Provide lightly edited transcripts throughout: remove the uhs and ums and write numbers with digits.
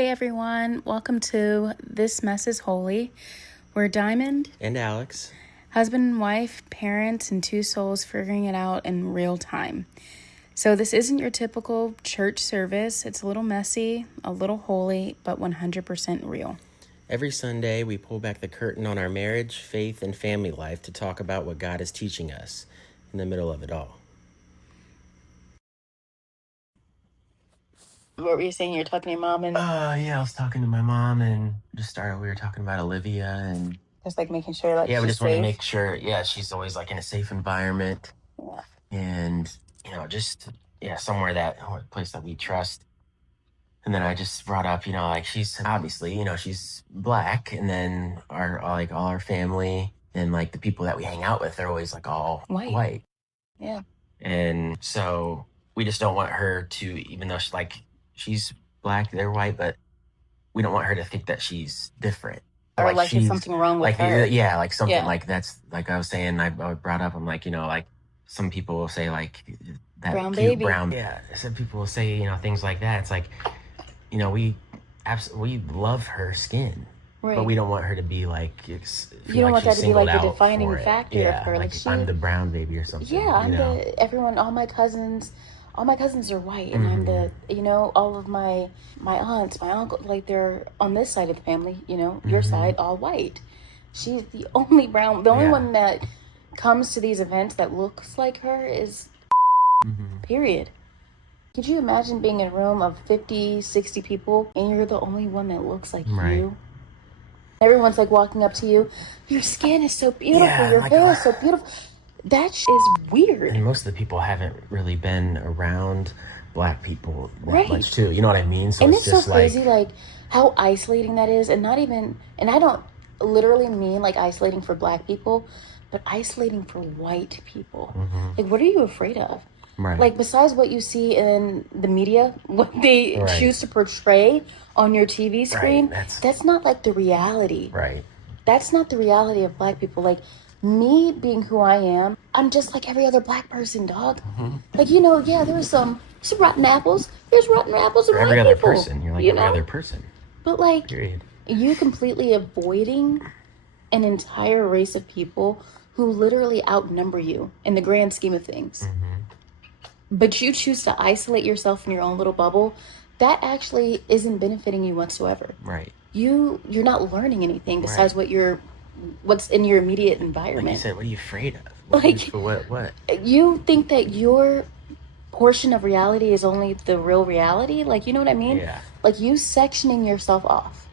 Hey everyone, welcome to This Mess is Holy. We're Diamond and Alex, husband and wife, parents, and two souls figuring it out in real time. So this isn't your typical church service. It's a little messy, a little holy, but 100% real. Every Sunday we pull back the curtain on our marriage, faith, and family life to talk about what God is teaching us in the middle of it all. What were you saying? You're talking to your mom and I was talking to my mom and we were talking about Olivia and just like making sure like we she's just want to safe. make sure, she's always like in a safe environment. Yeah. And, somewhere a place that we trust. And then I just brought up, she's obviously, she's black, and then all our family and like the people that we hang out with, they're always like all white. Yeah. And so we just don't want her to, even though she's black, they're white, but we don't want her to think that she's different. Or like there's something wrong with her. Yeah, like something like that's like I was saying, I brought up, I'm like, like some people will say like that brown cute baby. Brown. Yeah, some people will say, things like that. It's like, we love her skin. Right. But we don't want her to be like, you don't want that to be like the defining factor of her. Like I'm the brown baby or something. Yeah, all my cousins are white, and I'm the, all of my aunts, my uncle, like they're on this side of the family, your side, all white. She's the only brown, the only one that comes to these events that looks like her is period. Could you imagine being in a room of 50, 60 people and you're the only one that looks like you? Everyone's like walking up to you. Your skin is so beautiful. Your hair is so beautiful. That is weird. And most of the people haven't really been around black people that much too. You know what I mean? So and it's just so crazy, like how isolating that is. And not even, and I don't literally mean like isolating for black people, but isolating for white people. Like, what are you afraid of? Right. Like, besides what you see in the media, what they choose to portray on your TV screen, that's not like the reality. Right. That's not the reality of black people. Like, me being who I am, I'm just like every other black person, dog. Like, there's some rotten apples. There's rotten apples in white people. Every other person. You're like every other person. But, like, period. You completely avoiding an entire race of people who literally outnumber you in the grand scheme of things. But you choose to isolate yourself in your own little bubble, that actually isn't benefiting you whatsoever. Right. You're not learning anything besides what's in your immediate environment. Like you said, what are you afraid of? What? You think that your portion of reality is only the real reality? Like, you know what I mean? Yeah. Like, you sectioning yourself off.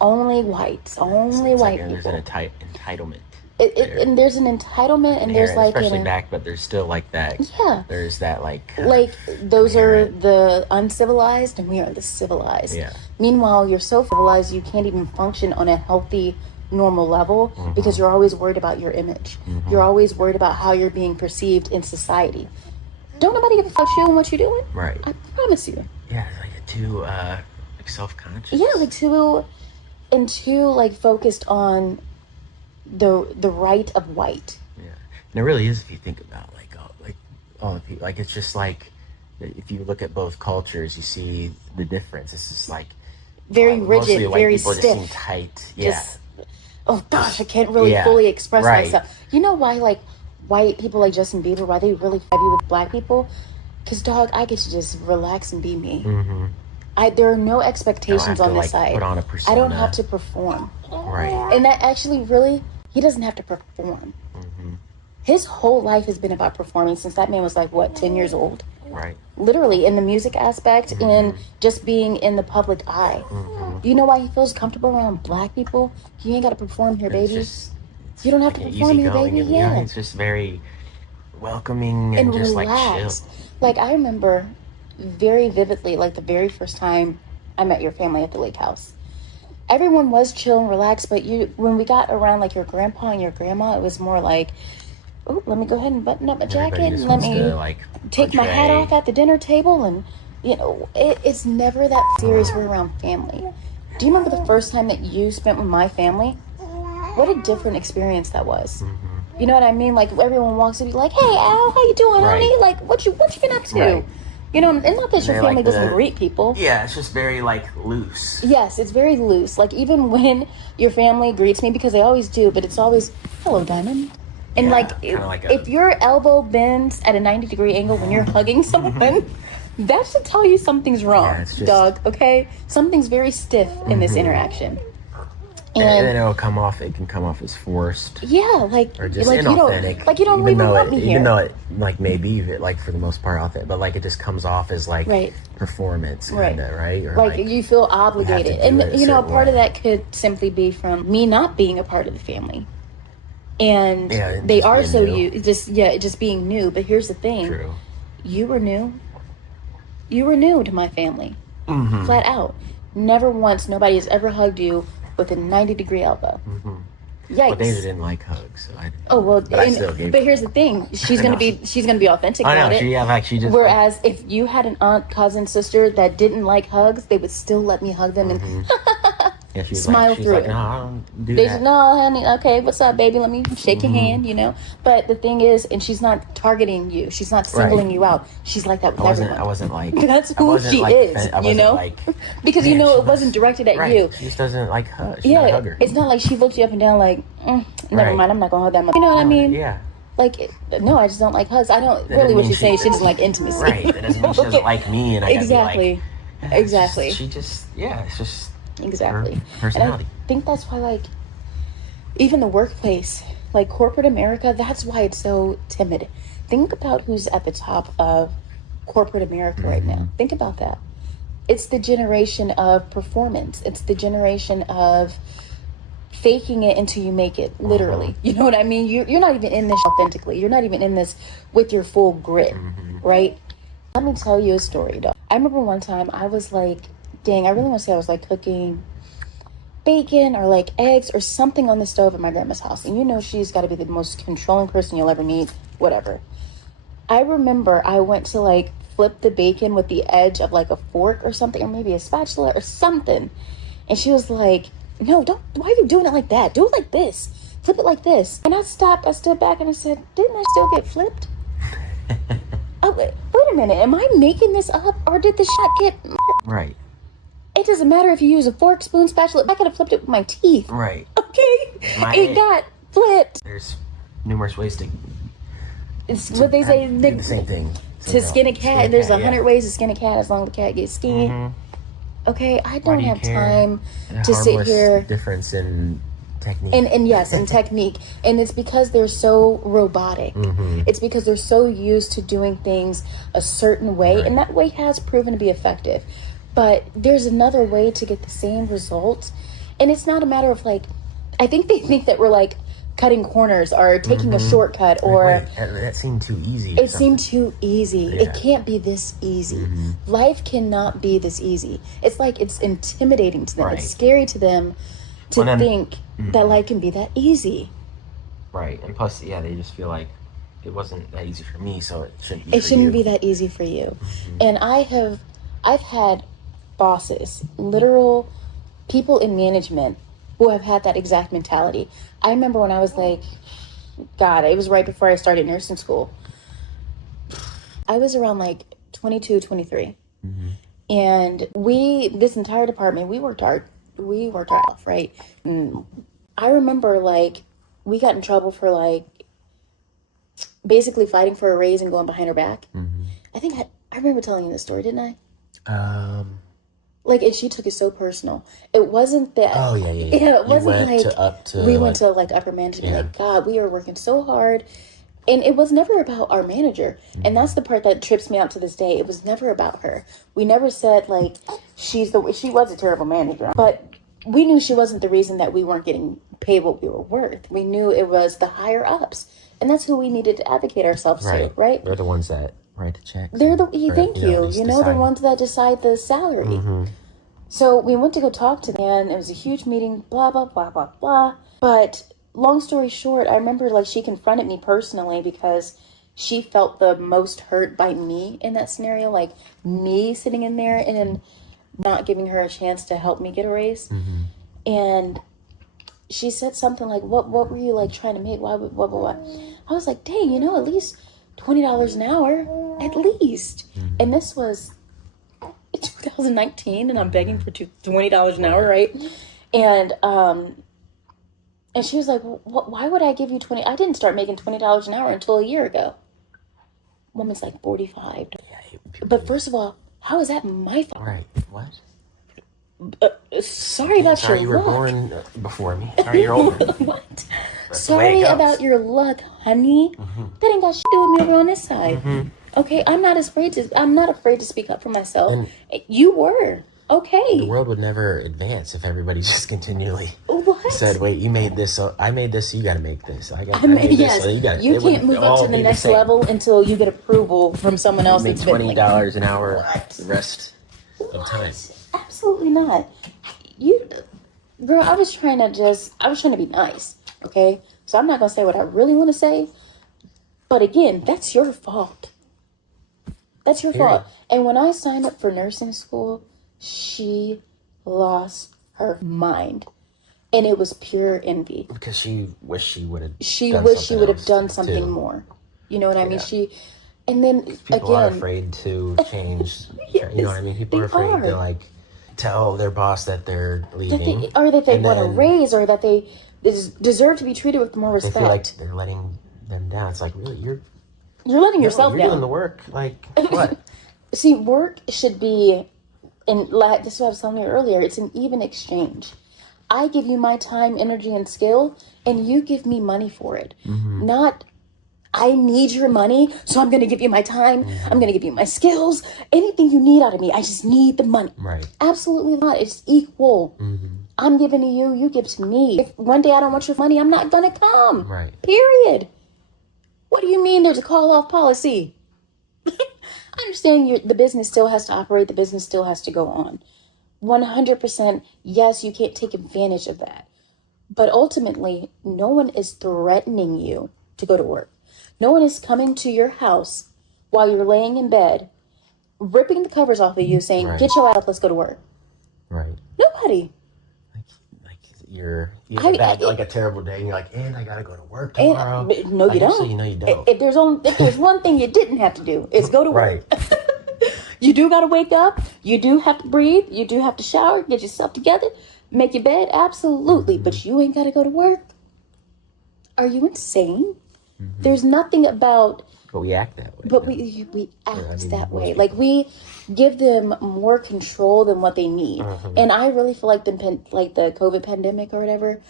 Only whites, only white people. There's an entitlement. And there's an entitlement, and there's like especially back, but there's still like that. Yeah. There's that like those are the uncivilized, and we are the civilized. Yeah. Meanwhile, you're so civilized you can't even function on a healthy, normal level because you're always worried about your image. You're always worried about how you're being perceived in society. Don't nobody give a fuck you and what you're doing. Right. I promise you. Yeah, like too self-conscious. Yeah, like too focused on the right of white. Yeah, and it really is if you think about all the people. Like, it's just like if you look at both cultures, you see the difference. It's just like very rigid, very stiff, just seem tight. Oh gosh, I can't really fully express myself. You know why like white people like Justin Bieber, why they really heavy with black people? Because dog, I get to just relax and be me. There are no expectations on this side. Put on a persona. I don't have to perform. Right. And that actually really, he doesn't have to perform. His whole life has been about performing since that man was 10 years old? Right. Literally, in the music aspect and just being in the public eye. Do you know why he feels comfortable around black people? You ain't got to perform here, baby. You don't have to perform here, baby. Yeah. It's just very welcoming and just relaxed. Chill. Like, I remember very vividly, the very first time I met your family at the lake house. Everyone was chill and relaxed, but when we got around your grandpa and your grandma, it was more like, oh, let me go ahead and button up my jacket and let me take my hat off at the dinner table. And, it's never that serious. We're around family. Do you remember the first time that you spent with my family? What a different experience that was. You know what I mean? Everyone walks up and be like, hey, Al, how you doing, honey? What you been up to? You know, and not that your family doesn't greet people. Yeah, it's just very like loose. Yes, it's very loose. Like even when your family greets me, because they always do, but it's always, hello, Diamond. And like if your elbow bends at a 90-degree angle when you're hugging someone, that should tell you something's wrong, dog, okay? Something's very stiff in this interaction. And then it can come off as forced. Yeah, like or just like inauthentic. You don't even want me here. Even though it like maybe like for the most part authentic, but like it just comes off as like performance kinda, right? Or like you feel obligated. And you know, part of that could simply be from me not being a part of the family. And they are so just being new. But here's the thing. True. You were new to my family. Flat out. Never once nobody has ever hugged you with a 90-degree elbow. Yikes. But they didn't like hugs, so I didn't. Oh well, but here's the thing: she's gonna be authentic about it. She just. Whereas if you had an aunt, cousin, sister that didn't like hugs, they would still let me hug them and smile through it. No, I don't do they that. Said, no, honey. Okay, what's up, baby? Let me shake your hand. You know. But the thing is, and she's not targeting you. She's not singling you out. She's like that with everyone. I wasn't like. That's who she is. You know. Because you know it wasn't directed at you. She just doesn't like hug. It's not like she looked you up and down like, never mind, I'm not gonna hug that much. You know what I mean? Yeah. Like, no, I just don't like hugs. I don't really what she's saying. She doesn't like intimacy. Right. That doesn't mean she doesn't like me, and I exactly. Exactly. She just it's just exactly. Her personality. And I think that's why, like, even the workplace, like corporate America, that's why it's so timid. Think about who's at the top of corporate America right now. Think about that. It's the generation of performance. It's the generation of faking it until you make it, literally. You know what I mean? You're not even in this authentically. You're not even in this with your full grit, right? Let me tell you a story, though. I remember one time I was like, dang, I really want to say I was like cooking bacon or like eggs or something on the stove at my grandma's house. And you know she's got to be the most controlling person you'll ever meet, whatever. I remember I went to like flip the bacon with the edge of like a fork or something, or maybe a spatula or something. And she was like, no, why are you doing it like that? Do it like this. Flip it like this. And I stopped, I stood back and I said, didn't I still get flipped? Oh, wait a minute, am I making this up or did the shot get... Right. It doesn't matter if you use a fork, spoon, spatula. I could have flipped it with my teeth. Right. Okay? It got flipped. There's numerous ways to... It's what they say... The same thing. To skin a cat, there's 100 ways to skin a cat as long as the cat gets skinned. Okay, I don't have time to sit here. Difference in technique. And yes, in technique. And it's because they're so robotic. It's because they're so used to doing things a certain way. And that way has proven to be effective. But there's another way to get the same results. And it's not a matter of like, I think they think that we're like cutting corners or taking a shortcut or... that seemed too easy. It seemed too easy. Yeah. It can't be this easy. Life cannot be this easy. It's like it's intimidating to them. It's scary to them to think that life can be that easy. Right. And plus, they just feel like it wasn't that easy for me, so it shouldn't be It shouldn't be that easy for you. And I've had bosses, literal people in management who have had that exact mentality. I remember when I was like, God, it was right before I started nursing school. I was around like 22, 23. And this entire department, we worked our off, right? And I remember like we got in trouble for like basically fighting for a raise and going behind her back. I think I remember telling you this story, didn't I? Like, and she took it so personal. It wasn't that. Oh, yeah. Yeah, it wasn't like we went to like upper management. Yeah. Like, God, we are working so hard. And it was never about our manager. And that's the part that trips me out to this day. It was never about her. We never said, like, she was a terrible manager. But we knew she wasn't the reason that we weren't getting paid what we were worth. We knew it was the higher ups. And that's who we needed to advocate ourselves to, right? They're the ones that write the checks. They're the ones that decide the salary. So we went to go talk to them. It was a huge meeting, blah, blah, blah, blah, blah. But long story short, I remember like she confronted me personally because she felt the most hurt by me in that scenario. Like me sitting in there and then not giving her a chance to help me get a raise. And she said something like, what were you like trying to make? Why, blah, blah, blah. I was like, dang, at least $20 an hour at least. And this was 2019, and I'm begging for $20 an hour, right? And she was like, why would I give you 20? I didn't start making $20 an hour until a year ago. Woman's like 45. But first of all, how is that my fault? Right. What? Sorry about Sorry your you were luck. born before me. Sorry you're older. What? That's the way Sorry it goes. about your luck, honey. That ain't got shit to do with me over on this side. Okay, I'm not afraid to speak up for myself. And you were. Okay. the world would never advance if everybody just continually What? said, "Wait, you made this, so I made this, so you got to make this. I I mean, made yes, this, so you got." you can't move up to the next level until you get approval from someone else. Make That's been $20 an hour the rest of time. Absolutely not. Girl, I was trying to be nice. Okay, so I'm not gonna say what I really want to say. But again, that's your fault. That's your fault. And when I signed up for nursing school, she lost her mind. And it was pure envy. Because she wished she would have. She wished she would have done something more. You know what I mean? And then People are again, afraid to change. Yes, you know what I mean? People are afraid to like tell their boss that they're leaving, that they and want a then raise, or that they deserve to be treated with more they respect. feel like they're letting them down. It's like, really, you're letting yourself you're down. doing the work. Like what? See, work should be, and this is what I was telling you earlier. It's an even exchange. I give you my time, energy, and skill, and you give me money for it. Not, I need your money, so I'm going to give you my time. I'm going to give you my skills. Anything you need out of me, I just need the money. Right. Absolutely not. It's equal. I'm giving to you, you give to me. If one day I don't want your money, I'm not going to come. Right. Period. What do you mean there's a call-off policy? I understand the business still has to operate. The business still has to go on. 100%, yes, you can't take advantage of that. But ultimately, no one is threatening you to go to work. No one is coming to your house while you're laying in bed, ripping the covers off of you, saying, get your ass up, let's go to work. Right. Nobody. Like you have like a terrible day, and you're like, and I got to go to work tomorrow. No, you don't. No, you don't. If there's one thing you didn't have to do, is go to work. Right. You do got to wake up. You do have to breathe. You do have to shower, get yourself together, make your bed. Absolutely. But you ain't got to go to work. Are you insane? There's nothing about... But we act that way. But we act that way. Like, we give them more control than what they need. And I really feel like the COVID pandemic or whatever,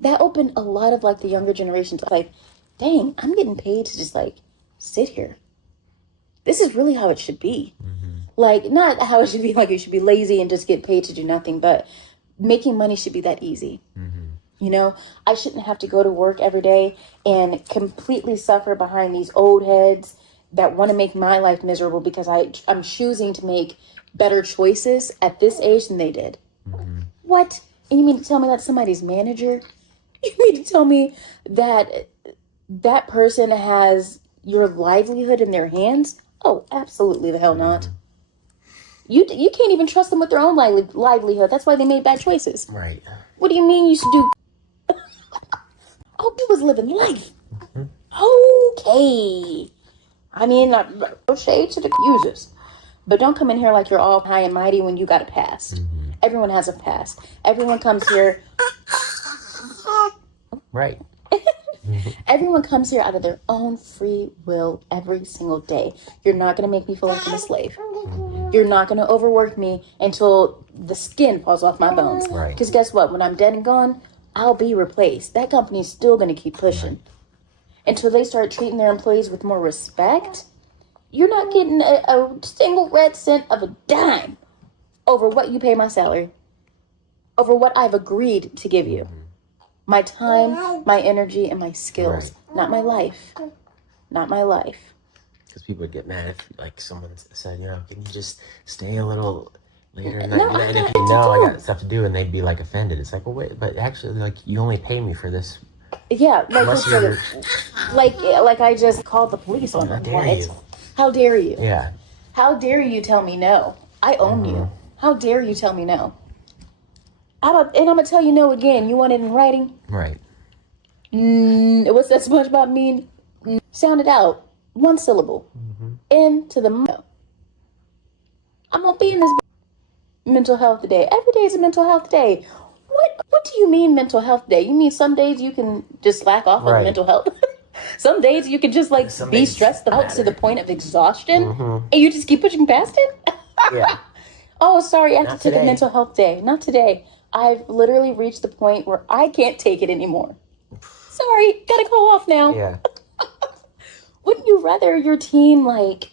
that opened a lot of like the younger generations. Like, dang, I'm getting paid to just like sit here. This is really how it should be. Like, not how it should be, like you should be lazy and just get paid to do nothing, but making money should be that easy. You know, I shouldn't have to go to work every day and completely suffer behind these old heads that want to make my life miserable because I'm choosing to make better choices at this age than they did. What? And you mean to tell me that's somebody's manager? You mean to tell me that that person has your livelihood in their hands? Oh, absolutely the hell not. You can't even trust them with their own livelihood. That's why they made bad choices. Right. What do you mean you should do? Oh, you was living life. Okay. I mean, no shade to the users. But don't come in here like you're all high and mighty when you got a past. Everyone has a past. Everyone comes here. Right. Everyone comes here out of their own free will every single day. You're not going to make me feel like I'm a slave. You're not going to overwork me until the skin falls off my bones. Right. Because guess what? When I'm dead and gone, I'll be replaced. That company's still going to keep pushing. Until they start treating their employees with more respect, you're not getting a single red cent of a dime over what you pay my salary, over what I've agreed to give you. My time, my energy, and my skills. Right. Not my life. Not my life. Because people would get mad if, like, someone said, you know, can you just stay a little later? And, No, and I if got you to know do. I got stuff to do, and they'd be, like, offended. It's like, well, wait, but actually, like, you only pay me for this. Yeah, Unless you're... like I just called the police on How them. dare you? How dare you? Yeah. How dare you tell me no? I own you. How dare you tell me no? And I'm going to tell you no again. You want it in writing? Right. What's that SpongeBob mean? Sound it out. One syllable. Into the I'm gonna be in this mental health day. Every day is a mental health day. What do you mean mental health day? You mean some days you can just slack off on mental health? Some days you can just like be stressed out to the point of exhaustion, and you just keep pushing past it? Yeah. Oh, sorry, I have to take a mental health day. Not today. I've literally reached the point where I can't take it anymore. Sorry, gotta call off now. Yeah. Wouldn't you rather your team, like,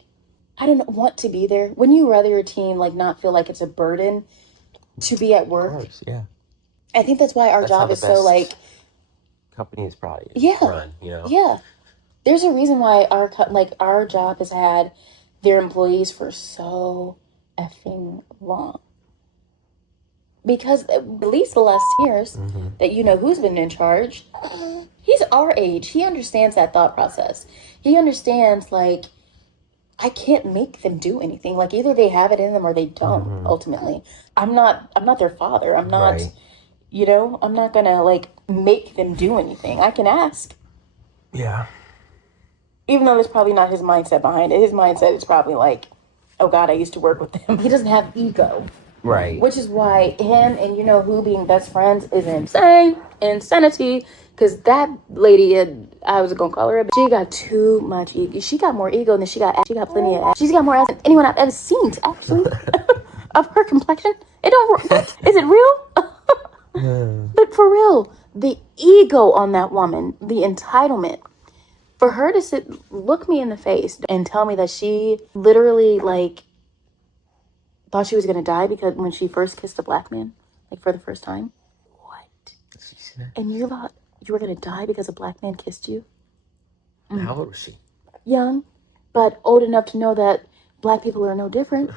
I don't want to be there? Wouldn't you rather your team, like, not feel like it's a burden to be at work? Of course, yeah. I think that's why our job is so, like... company is probably run, you know? Yeah. There's a reason why our job has had their employees for so effing long. Because at least the last years that you know who's been in charge, he's our age. He understands that thought process. He understands, like, I can't make them do anything. Like, either they have it in them or they don't, ultimately. I'm not their father. I'm not, you know, I'm not gonna, like, make them do anything. I can ask. Yeah. Even though there's probably not his mindset behind it. His mindset is probably like, oh God, I used to work with him. He doesn't have ego. Right. Which is why him and you know who being best friends is insane. Insanity. Because that lady, I was going to call her, but she got too much ego. She got more ego than she got plenty of ass. She's got more ass than anyone I've ever seen, actually. Of her complexion. It don't, what? Is it real? But for real, the ego on that woman, the entitlement. For her to look me in the face and tell me that she literally, like, thought she was going to die because when she first kissed a black man, like, for the first time. What? And you thought you were going to die because a black man kissed you? How old was she? Young, but old enough to know that black people are no different.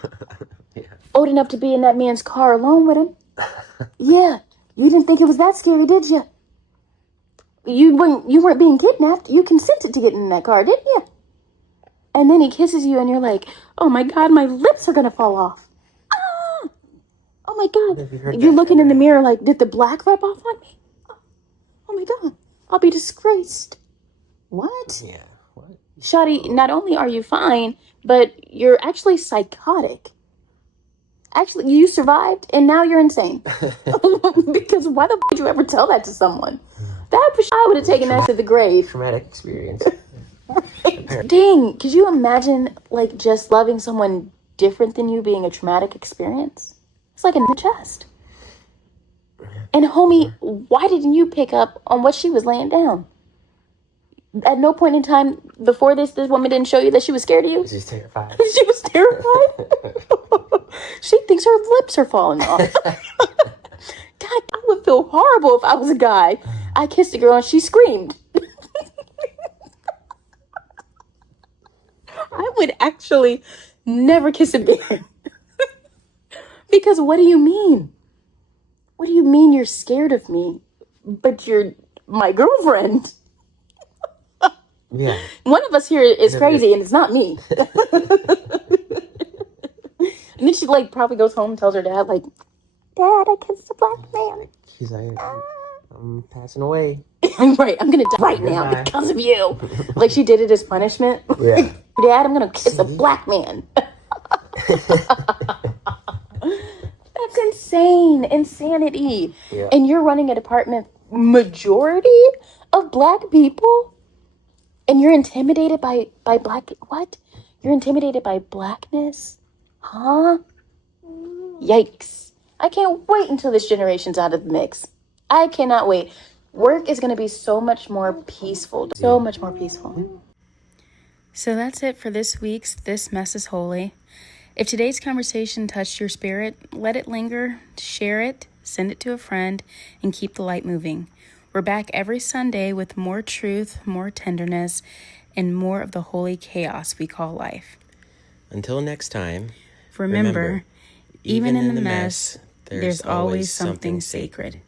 Yeah. Old enough to be in that man's car alone with him. Yeah. You didn't think it was that scary, did you? You weren't being kidnapped. You consented to getting in that car, didn't you? And then he kisses you and you're like, oh my God, my lips are going to fall off. Ah! Oh my God. You're looking in the mirror like, did the black rub off on me? Oh my God. I'll be disgraced. What? Yeah. What? Shawty, not only are you fine, but you're actually psychotic. Actually, you survived and now you're insane. Because why the f*** would you ever tell that to someone? I would have taken that to the grave. Traumatic experience. Right. Dang, could you imagine, like, just loving someone different than you being a traumatic experience? It's like in the chest. And homie, why didn't you pick up on what she was laying down? At no point in time before this woman didn't show you that she was scared of you? She's terrified. She was terrified? She thinks her lips are falling off. God, I would feel horrible if I was a guy. I kissed a girl and she screamed. I would actually never kiss again. Because what do you mean? What do you mean you're scared of me, but you're my girlfriend? Yeah. One of us here is crazy and it's not me. And then she like probably goes home and tells her dad like, Dad, I kissed a black man. She's like, I'm passing away. Right, I'm gonna die right now because of you. Like she did it as punishment. Yeah. Dad, I'm gonna kiss a black man. That's insane. Insanity. Yeah. And you're running a department majority of black people? And you're intimidated by black... What? You're intimidated by blackness? Huh? Yikes. I can't wait until this generation's out of the mix. I cannot wait. Work is going to be so much more peaceful. So much more peaceful. So that's it for this week's This Mess is Holy. If today's conversation touched your spirit, let it linger, share it, send it to a friend, and keep the light moving. We're back every Sunday with more truth, more tenderness, and more of the holy chaos we call life. Until next time, remember even in the mess, there's always something sacred.